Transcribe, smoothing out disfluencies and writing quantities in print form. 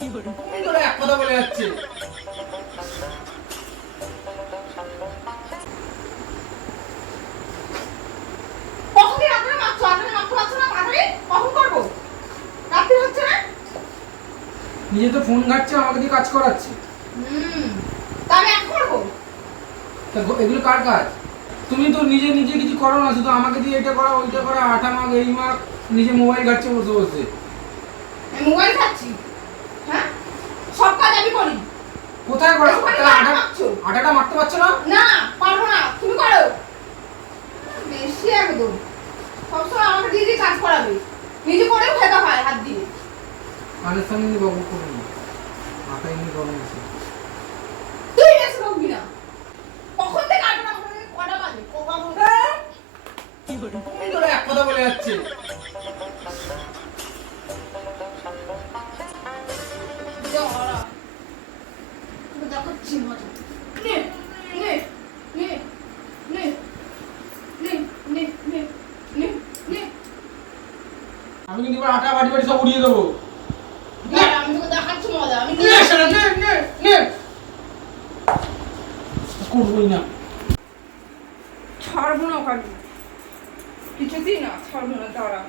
তোরা এক কথা বলে যাচ্ছে। কতদিন আপনারা মারছো না তাড়াতাড়ি কখন করবো? রাত্রি হচ্ছে না? নিজে তো ফোন ঘাটছে, আমাকে দিয়ে কাজ করাচ্ছে। তা আমি এখন করবো? এগুলো কার কাজ? তুমি তো নিজে নিজে কিছু করো না, শুধু আমাকে দিয়ে এটা করা ওইটা করা, আটা মাগ এই মাগ, নিজে মোবাইল ঘাটছে বসে বসে। আমি মোবাইল খাচ্ছি? হ্যাঁ, সব কাজ আমি করি। কোথায় করো? মারছো? আটাটা মারতে পারছো না? না পারবো না, তুমি করো। বেশি একদম সবসময় আমাকে দিয়ে দিয়ে কাজ করাবে, নিজে করেও খেতে হয় হাত দিয়ে। কানের সামনে দিয়ে বাবু করুন, মাথা এমনি গরম আছে। তুই বেশি বকবি না। কখন থেকে আটটা কটা বাজে? কটা বাজে? তোরা এক কথা বলে যাচ্ছে। দেখাচ্ছি মজা। নে নে নে নে নে নে নে নে নে। আমি কিন্তু এবার আটা বাটি বাটি সব উড়িয়ে দেবো। আমি তোকে দেখাচ্ছি মজা। আমি নে সেটা নে নে নে। করবোই না। ছাড়বো না ওখানে, কিছুতেই না ছাড়বো না, দাঁড়া।